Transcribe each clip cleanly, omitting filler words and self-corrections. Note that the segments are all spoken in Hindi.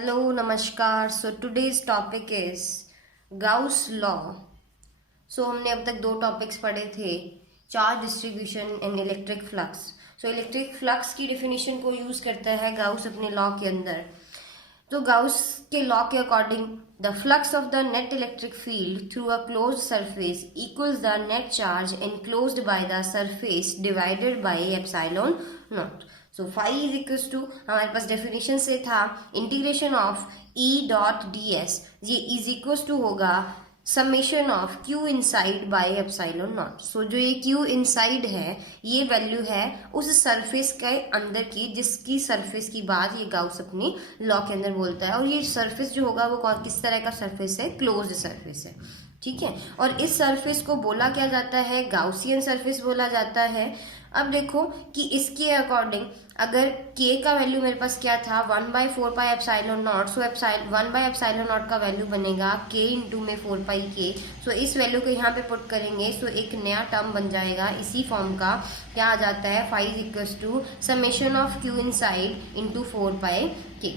Hello, Namaskar. So today's topic is Gauss law. So हमने अब तक दो टॉपिक्स पढ़े थे, charge distribution and electric flux. So electric flux की डिफिनीशन को यूज करता है गाउस अपने लॉ के अंदर. तो गाउस के लॉ के according the flux of the net electric field through a closed surface equals the net charge enclosed by the surface divided by epsilon naught. So phi is equals to, हमारे पास डेफिनेशन से था integration of E dot d S, ये इज इक्वल्स टू होगा summation of Q inside by epsilon naught. So जो ये क्यू इनसाइड है ये वैल्यू है उस सरफेस के अंदर की जिसकी सरफेस की बात ये गाउस अपनी लॉ के अंदर बोलता है. और ये सरफेस जो होगा वो किस तरह का सरफेस है? क्लोज्ड सरफेस है. ठीक है, और इस सरफेस को बोला क्या जाता है? गाउसियन सरफेस बोला जाता है. अब देखो कि इसके अकॉर्डिंग अगर k का वैल्यू मेरे पास क्या था 1/4 पाई एप्सिलॉन नॉट. सो 1/एप्सिलॉन नॉट का वैल्यू बनेगा k इंटू में 4 पाई k. सो इस वैल्यू को यहाँ पे पुट करेंगे. सो एक नया टर्म बन जाएगा इसी फॉर्म का. क्या आ जाता है? Phi is equals to summation of Q inside into 4 pi k.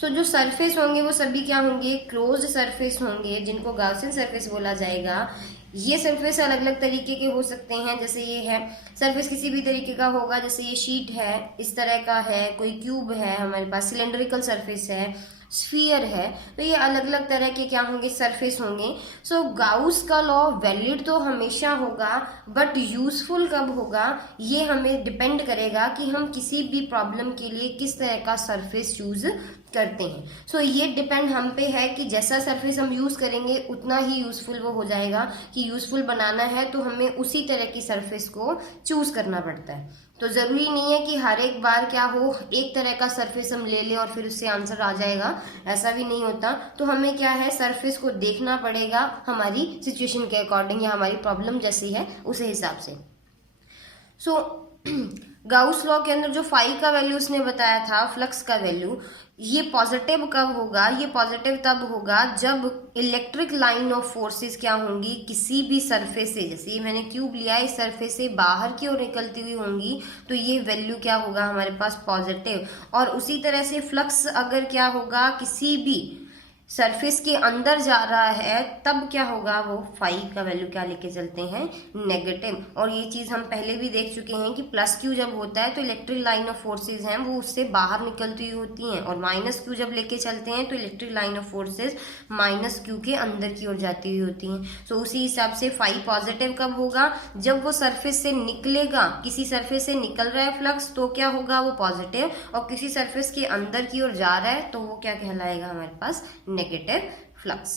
So जो सरफेस होंगे वो सभी क्या होंगे? क्लोज्ड सरफेस होंगे जिनको गाउसियन सरफेस बोला जाएगा. ये सरफेस अलग अलग तरीके के हो सकते हैं. जैसे ये है सरफेस किसी भी तरीके का होगा, जैसे ये शीट है इस तरह का है, कोई क्यूब है हमारे पास, सिलेंड्रिकल सरफेस है, स्फीयर है. तो ये अलग अलग तरह के क्या होंगे? सरफेस होंगे. सो गाउस का लॉ वैलिड तो हमेशा होगा, बट यूजफुल कब होगा ये हमें डिपेंड करेगा कि हम किसी भी प्रॉब्लम के लिए किस तरह का सरफेस चूज करते हैं. सो ये डिपेंड हम पे है कि जैसा सरफेस हम यूज करेंगे उतना ही यूजफुल वो हो जाएगा. कि यूजफुल बनाना है तो हमें उसी तरह की सरफेस को चूज करना पड़ता है. तो जरूरी नहीं है कि हर एक बार क्या हो एक तरह का सरफेस हम ले लें और फिर उससे आंसर आ जाएगा, ऐसा भी नहीं होता. तो हमें क्या है सरफेस को देखना पड़ेगा हमारी सिचुएशन के अकॉर्डिंग या हमारी प्रॉब्लम जैसी है उसे हिसाब से. सो गाउस लॉ के अंदर जो फाई का वैल्यू उसने बताया था फ्लक्स का वैल्यू, ये पॉजिटिव कब होगा? ये पॉजिटिव तब होगा जब इलेक्ट्रिक लाइन ऑफ फोर्सेस क्या होंगी किसी भी सरफेस से, जैसे ये मैंने क्यूब लिया इस सरफेस से बाहर की ओर निकलती हुई होंगी तो ये वैल्यू क्या होगा हमारे पास? पॉजिटिव. और उसी तरह से फ्लक्स अगर क्या होगा किसी भी सरफेस के अंदर जा रहा है तब क्या होगा? वो फाई का वैल्यू क्या लेके चलते हैं? नेगेटिव. और ये चीज हम पहले भी देख चुके हैं कि प्लस क्यू जब होता है तो इलेक्ट्रिक लाइन ऑफ फोर्सेस हैं वो उससे बाहर निकलती हुई होती हैं, और माइनस क्यू जब लेके चलते हैं तो electric line of forces minus Q के अंदर की ओर जाती हुई होती हैं. सो उसी हिसाब से फाई पॉजिटिव कब होगा? जब वो सरफेस से निकलेगा, किसी सरफेस से निकल रहा है फ्लक्स तो क्या होगा? वो पॉजिटिव. और किसी सरफेस के अंदर की ओर जा रहा है तो वो क्या कहलाएगा हमारे पास? Negative flux.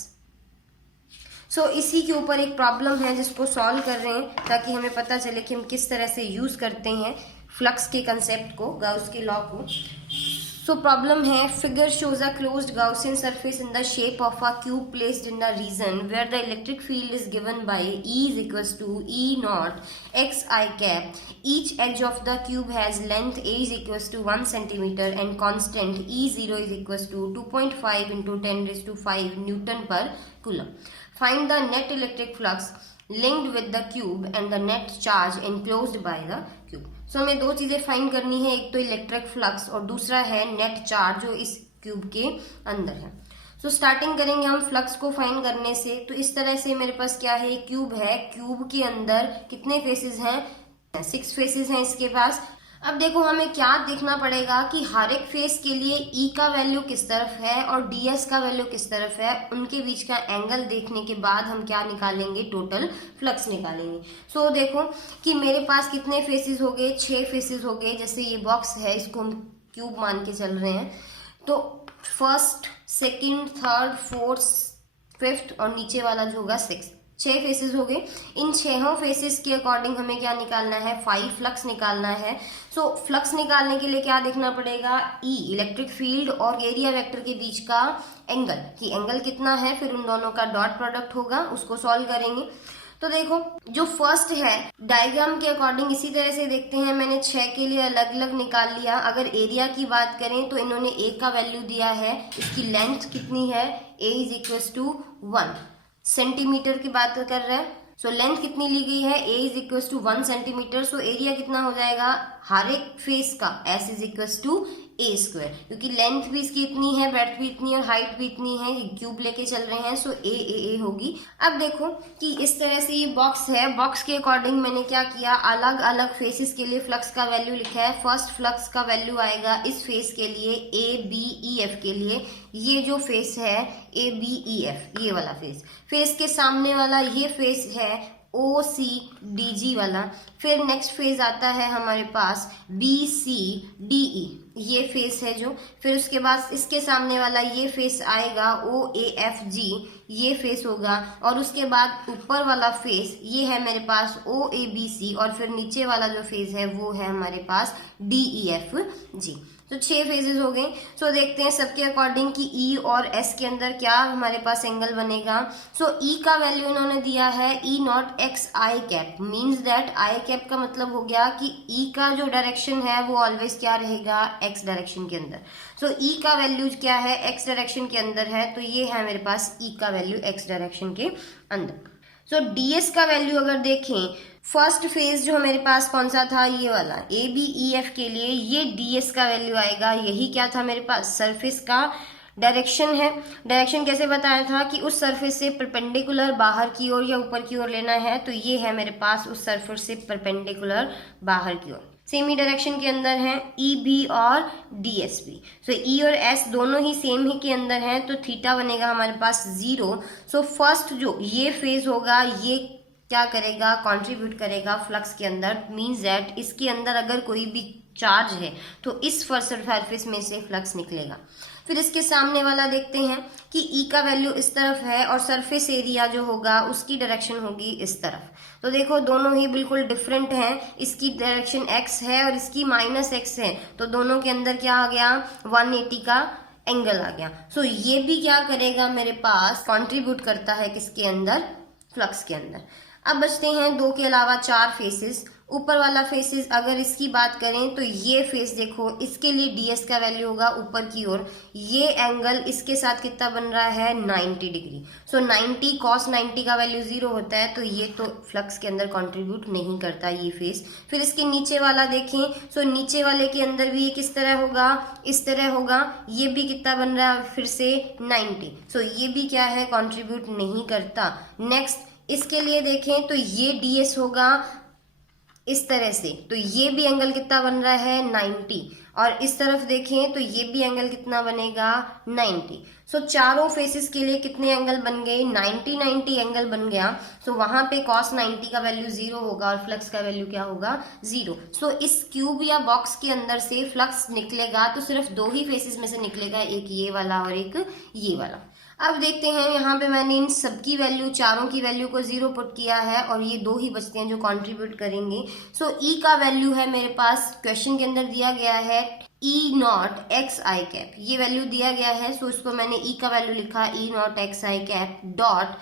सो इसी के ऊपर एक प्रॉब्लम है जिसको सॉल्व कर रहे हैं ताकि हमें पता चले कि हम किस तरह से यूज करते हैं फ्लक्स के कंसेप्ट को, गाउस के लॉ को. सो प्रॉब्लम है figure shows a closed Gaussian surface in the shape of a cube placed in the region where the electric field is given by E is equals to E naught x I cap. Each edge of the cube has length A is equals to 1 centimeter and constant E0 is equals to 2.5 into 10 raised to 5 Newton per coulomb. Find the net electric flux linked with the cube and the net charge enclosed by the cube. सो हमें दो चीजें फाइंड करनी है, एक तो इलेक्ट्रिक फ्लक्स और दूसरा है नेट चार्ज जो इस क्यूब के अंदर है. सो स्टार्टिंग करेंगे हम फ्लक्स को फाइंड करने से. तो इस तरह से मेरे पास क्या है? क्यूब है. क्यूब के अंदर कितने फेसेस हैं? 6 फेसेस हैं इसके पास. अब देखो हमें क्या देखना पड़ेगा कि हर एक फेस के लिए E का वैल्यू किस तरफ है और DS का वैल्यू किस तरफ है. उनके बीच का एंगल देखने के बाद हम क्या निकालेंगे? टोटल फ्लक्स निकालेंगे. सो देखो कि मेरे पास कितने फेसेस हो गए? 6 फेसेस हो गए. जैसे ये बॉक्स है इसको हम क्यूब मान के चल रहे हैं तो first, second, third, fourth, fifth और नीचे वाला जो होगा 6 फेसेस हो गए. इन 6 फेसेस के अकॉर्डिंग हमें क्या निकालना है? 5 फ्लक्स निकालना है. सो फ्लक्स निकालने के लिए क्या देखना पड़ेगा? E इलेक्ट्रिक फील्ड और एरिया वेक्टर के बीच का एंगल, कि एंगल कितना है, फिर उन दोनों का डॉट प्रोडक्ट होगा, उसको सॉल्व करेंगे. तो देखो जो फर्स्ट है डायग्राम के अकॉर्डिंग इसी तरह से देखते हैं. मैंने 6 के लिए अलग अलग निकाल लिया. अगर एरिया की बात करें तो इन्होंने A का वैल्यू दिया है. इसकी लेंथ कितनी है? A is equal to 1 centimetre की बात कर रहा है. सो लेंथ कितनी ली गई है? A is equal to 1 centimetre. So area कितना हो जाएगा हर एक फेस का? S is equal to A square, क्योंकि लेंथ भी इसकी इतनी है, ब्रेड्थ भी इतनी है और हाइट भी इतनी है, क्यूब लेके चल रहे हैं, सो ए होगी। अब देखो कि इस तरह से ये बॉक्स है, बॉक्स के अकॉर्डिंग मैंने क्या किया, अलग अलग फेसेस के लिए फ्लक्स का वैल्यू लिखा है। फर्स्ट फ्लक्स का वैल्यू आएगा इस फेस के लिए ए बी ई एफ के लिए, ये जो फेस है ए बी ई एफ, ये वाला फेस। फिर इसके सामने वाला ये फेस है ओ सी डी जी वाला। फिर नेक्स्ट फेज आता है हमारे पास बी सी डी ई, ये फेस है जो। फिर उसके बाद इसके सामने वाला ये फेस आएगा ओ ए एफ जी, ये फेस होगा। और उसके बाद ऊपर वाला फेस ये है मेरे पास ओ ए बी सी, और फिर नीचे वाला जो फेस है वो है हमारे पास डी ई एफ जी। तो 6 फेजेस हो गए। सो देखते हैं सबके अकॉर्डिंग कि ई और एस के अंदर क्या हमारे पास एंगल बनेगा। सो ई का वैल्यू इन्होंने दिया है E naught X I cap, means that I cap का मतलब हो गया कि ई का जो डायरेक्शन है वो ऑलवेज क्या रहेगा, एक्स डायरेक्शन के अंदर। सो ई का वैल्यू क्या है, एक्स डायरेक्शन के अंदर है, तो ये है मेरे पास ई का वैल्यू एक्स डायरेक्शन के अंदर। सो डीएस का वैल्यू अगर देखें, फर्स्ट फेज जो मेरे पास कौन सा था, ये वाला ए बी ई एफ के लिए, ये डीएस का वैल्यू आएगा। यही क्या था मेरे पास, सरफेस का डायरेक्शन है। डायरेक्शन कैसे बताया था कि उस सरफेस से परपेंडिकुलर बाहर की ओर या ऊपर की ओर लेना है, तो ये है मेरे पास उस सरफेस से परपेंडिकुलर बाहर की ओर। सेम ही डायरेक्शन के अंदर है ई बी और डी एस बी। सो ई और एस दोनों ही सेम ही के अंदर हैं, तो थीटा बनेगा हमारे पास 0। सो फर्स्ट जो ये फेज होगा ये क्या करेगा, कंट्रीब्यूट करेगा फ्लक्स के अंदर, मीन्स दैट इसके अंदर अगर कोई भी चार्ज है तो इस सरफेस में से फ्लक्स निकलेगा। फिर इसके सामने वाला देखते हैं कि ई का वैल्यू इस तरफ है और सरफेस एरिया जो होगा उसकी डायरेक्शन होगी इस तरफ। तो देखो दोनों ही बिल्कुल डिफरेंट हैं, इसकी डायरेक्शन एक्स है और इसकी -x है, तो दोनों के अंदर क्या आ गया, 180 का एंगल आ गया। सो ये भी क्या करेगा, मेरे पास कंट्रीब्यूट करता है किसके अंदर, फ्लक्स के अंदर। अब बचते हैं 2 के अलावा 4 फेसेस। ऊपर वाला फेसेस अगर इसकी बात करें तो ये फेस देखो, इसके लिए डीएस का वैल्यू होगा ऊपर की ओर, ये एंगल इसके साथ कितना बन रहा है, 90 डिग्री। सो 90 cos 90 का वैल्यू 0 होता है, तो ये तो फ्लक्स के अंदर कंट्रीब्यूट नहीं करता ये फेस। फिर इसके नीचे वाला देखें, सो नीचे वाले के अंदर भी ये किस तरह होगा, इस तरह होगा, ये भी कितना बन रहा है फिर से 90। सो ये भी क्या है, कंट्रीब्यूट नहीं करता। नेक्स्ट इसके लिए देखें तो ये डीएस होगा इस तरह से, तो ये भी एंगल कितना बन रहा है, 90। और इस तरफ देखें तो ये भी एंगल कितना बनेगा, 90। सो चारों फेसेस के लिए कितने एंगल बन गए, 90 एंगल बन गया। सो वहां पे cos 90 का वैल्यू 0 होगा और फ्लक्स का वैल्यू क्या होगा, 0। सो इस क्यूब या बॉक्स के अंदर से फ्लक्स निकलेगा तो सिर्फ 2 ही फेसेस में से निकलेगा, एक ये वाला और एक ये वाला। अब देखते हैं, यहाँ पे मैंने इन सबकी वैल्यू, चारों की वैल्यू को 0 पुट किया है और ये 2 ही बचते हैं जो कंट्रीब्यूट करेंगे। सो ई का वैल्यू है मेरे पास, क्वेश्चन के अंदर दिया गया है E naught X I cap, ये वैल्यू दिया गया है। सो इसको मैंने ई का वैल्यू लिखा E naught X I cap dot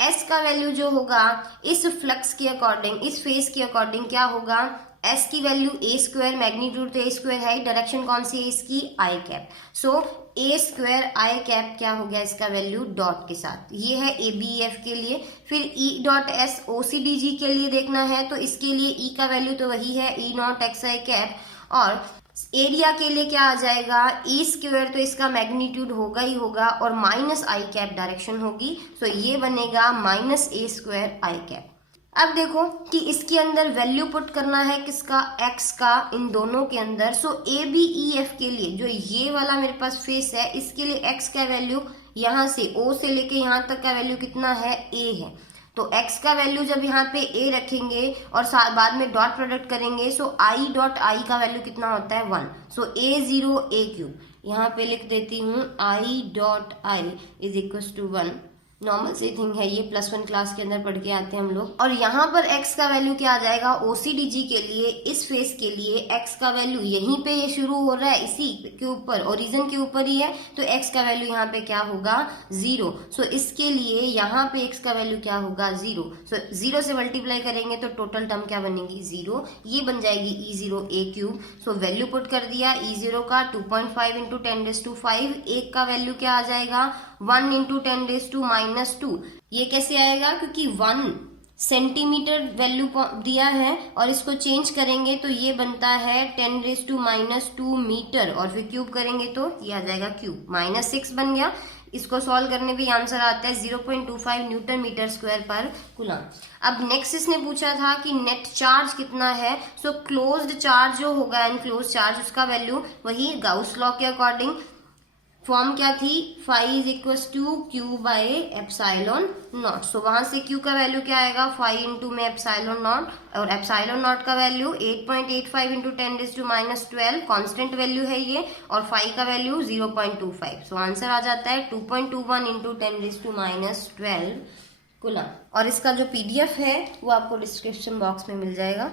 S का वैल्यू जो होगा इस फ्लक्स के अकॉर्डिंग, इस फेस के अकॉर्डिंग क्या होगा, एस की वैल्यू ए स्क्वायर, मैग्नीट्यूड तो ए स्क्वायर है, डायरेक्शन कौन सी है इसकी, आई कैप। सो ए स्क्वायर आई कैप क्या हो गया इसका वैल्यू डॉट के साथ, ये है ए बी एफ के लिए। फिर E dot S O C D G के लिए देखना है तो इसके लिए ई का वैल्यू तो वही है E naught X I cap, और एरिया के लिए क्या आ जाएगा, ए स्क्वायर तो इसका मैग्नीट्यूड होगा ही होगा और माइनस आई कैप डायरेक्शन होगी। सो ये बनेगा माइनस ए स्क्वायर आई कैप। अब देखो कि इसके अंदर वैल्यू पुट करना है किसका, एक्स का, इन दोनों के अंदर। सो ए बी ई एफ के लिए जो ये वाला मेरे पास फेस है, इसके लिए एक्स का वैल्यू यहाँ से ओ से लेके यहाँ तक का वैल्यू कितना है, ए है। तो x का वैल्यू जब यहाँ पे a रखेंगे और बाद में डॉट प्रोडक्ट करेंगे, सो i डॉट i का वैल्यू कितना होता है, 1। सो a0 a क्यूब, यहाँ पे लिख देती हूँ i dot i is equal to 1। Normal से थिंग है ये, +1 क्लास के अंदर पढ़ के आते हैं हम लोग। और यहाँ पर x का वैल्यू क्या आ जाएगा, OCDG के लिए, इस फेस के लिए x का वैल्यू यहीं पे ये शुरू हो रहा है इसी के ऊपर, ओरिजिन के ऊपर ही है, तो x का वैल्यू यहाँ पे क्या होगा, 0। सो इसके लिए यहाँ पे x का वैल्यू क्या होगा, 0। सो 0 से मल्टीप्लाई करेंगे तो टोटल टर्म क्या बनेगी, 0। ये बन जाएगी E0 a cube. So value put कर दिया E0 का 2.5 इंटू 10⁵, एक का वैल्यू क्या आ जाएगा, 1 इंटू 10⁻²। ये कैसे आएगा, क्योंकि 1 सेंटीमीटर वैल्यू दिया है और इसको चेंज करेंगे तो ये बनता है 10⁻² मीटर और फिर क्यूब करेंगे तो ये आ जाएगा क्यूब, -6 बन गया। इसको सॉल्व करने पे आंसर आता है 0.25 न्यूटन मीटर स्क्वायर पर कूलम। अब नेक्स्ट इसने पूछा था कि नेट चार्ज कितना है। सो क्लोज्ड चार्ज जो होगा एनक्लोज चार्ज उसका वैल्यू वही गाउस लॉ के अकॉर्डिंग फॉर्म क्या थी, phi is equal to Q by epsilon naught. So वहां से क्यू का वैल्यू क्या आएगा, फाई इंटू में एप्साइलॉन नॉट, और एप्साइलॉन नॉट का वैल्यू 8.85 इंटू 10⁻12 कांस्टेंट वैल्यू है ये, और फाई का वैल्यू 0.25। सो आंसर आ जाता है 2.21 इंटू 10⁻12 कूलम। और इसका जो पीडीएफ है वो आपको डिस्क्रिप्शन बॉक्स में मिल जाएगा।